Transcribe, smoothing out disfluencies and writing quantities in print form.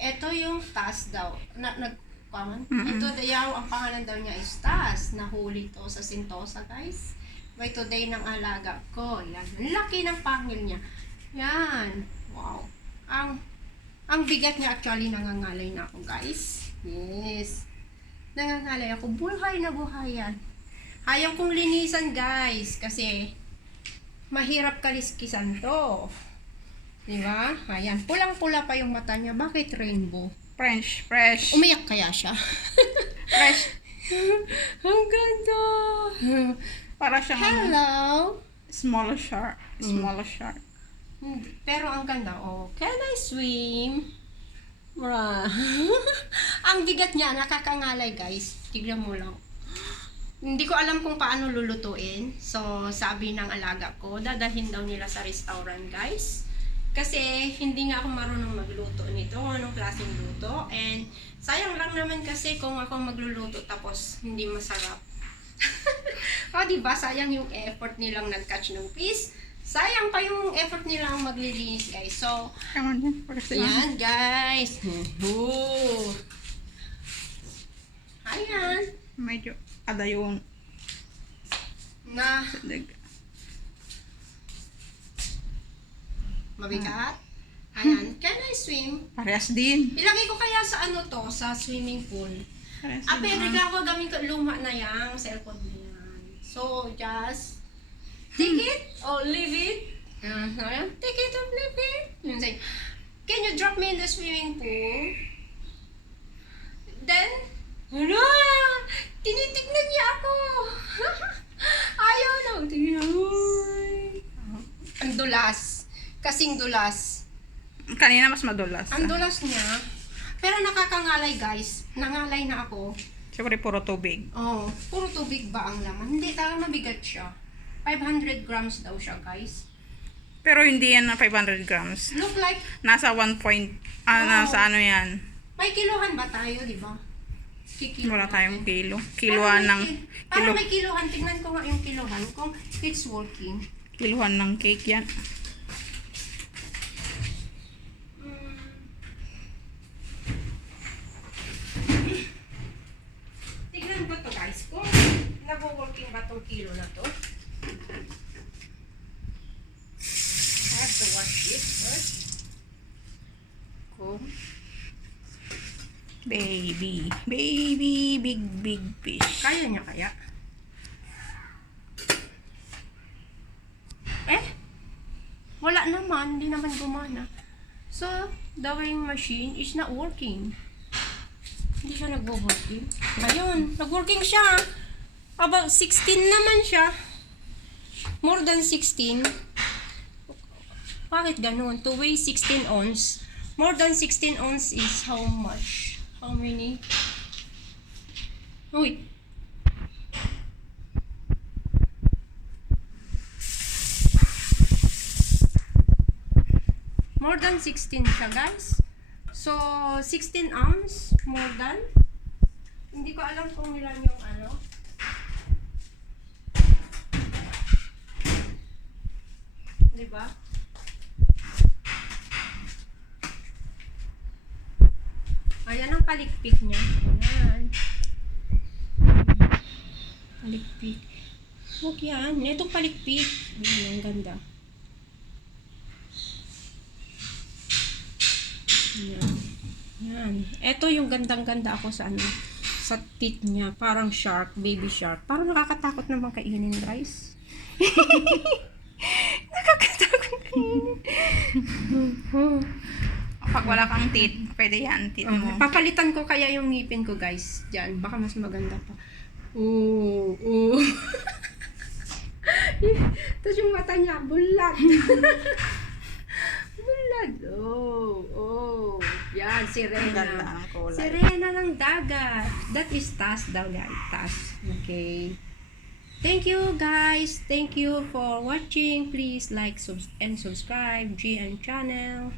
Ito yung Tas daw. Nagkaman? Mm-mm. Ito daw, ang pangalan daw niya is Tas. Nahuli to sa Sentosa, guys. By today ng alaga ko. Yan. Ang laki ng pangil niya. Yan. Wow. Ang bigat niya, actually nangangalay na ako, guys. Yes. Nangangalay ako. Buhay na buhay yan. Ayaw kong linisan, guys. Kasi mahirap kaliskisan to. Diba? Ayan. Pulang-pula pa yung mata niya. Bakit rainbow? Fresh. Umiyak kaya siya? Fresh. Ang ganda! Para siyang Hello! small shark. Pero ang ganda, oh. Can I swim? Bra. Ang bigat niya, nakakangalay, guys. Tignan mo lang. Hindi ko alam kung paano lulutuin. So, sabi ng alaga ko, dadalhin daw nila sa restaurant, guys. Kasi, hindi nga ako marunong magluto nito. Anong klaseng luto. And, sayang lang naman kasi kung ako magluluto tapos hindi masarap. O, diba? Sayang yung effort nilang nag-catch ng fish. Sayang pa yung effort nilang maglilinis, guys. So, Come on, yan, guys. Ayan. Medyo ada yung Na, mabigat. Ayan. Can I swim? parehas din. Ilagay ko kaya sa ano to, sa swimming pool. Parehas Pwede din. ka ako gawin ko luma na yang cellphone mo yan. So, just take it or leave it. Ayan. Take it or leave it. Yun say, can you drop me in the swimming pool? Then, ano? Tinitignan niya ako. Ayaw na. Tingnan. Ang dulas. Kasing dulas. Kanina mas madulas. Ang dulas niya. Pero nakakangalay, guys. Nangalay na ako. Siyempre puro tubig. Oh, puro tubig ba ang laman? Hindi, talagang mabigat siya. 500 grams daw siya, guys. Pero hindi yan na 500 grams. Look like, Nasa 1 point, nasa ano yan. may kiluhan ba tayo, di ba? Kikiluhan Wala tayong natin. kilo. Kiluhan ng, Parang may kiluhan. Tingnan ko nga yung kiluhan kung it's working. kiluhan ng cake yan. Tignan ko to, guys, kung nag-working ba tong kilo na to. I have to wash it first. Kung Baby, big fish. kaya niya kaya? Wala naman, hindi naman gumana. So, the weighing machine is not working. Hindi siya nag-working. Ayun, nag-working siya. About 16 naman siya. More than 16. Bakit ganun? To weigh 16 ounce. More than 16 ounce is how much? How many? Wait. More than 16 siya, guys. So, 16 ounce, more than. Hindi ko alam kung ilan yung ano. Diba? Ayan ang palikpik niya. Ayan. Palikpik. Huwag yan. Itong palikpik. Ayan, ang ganda. Yan. Yan. Ito yung gandang-ganda ako sa ano, sa teeth niya. Parang shark, baby shark. Parang nakakatakot naman kainin, guys. Nakakatakot kainin. Pag wala kang teeth, pwede yan, teeth mo. Papalitan ko kaya yung ngipin ko, guys. Diyan, baka mas maganda pa. Oo, oo. Tapos yung mata niya, bulat. Bulat. Oh, oh. Yan, Ang sirena. ganda ng kulay. Sirena ng dagat. That is Tas daw, guys. Tas. Okay. Thank you, guys. Thank you for watching. Please like and subscribe GN channel.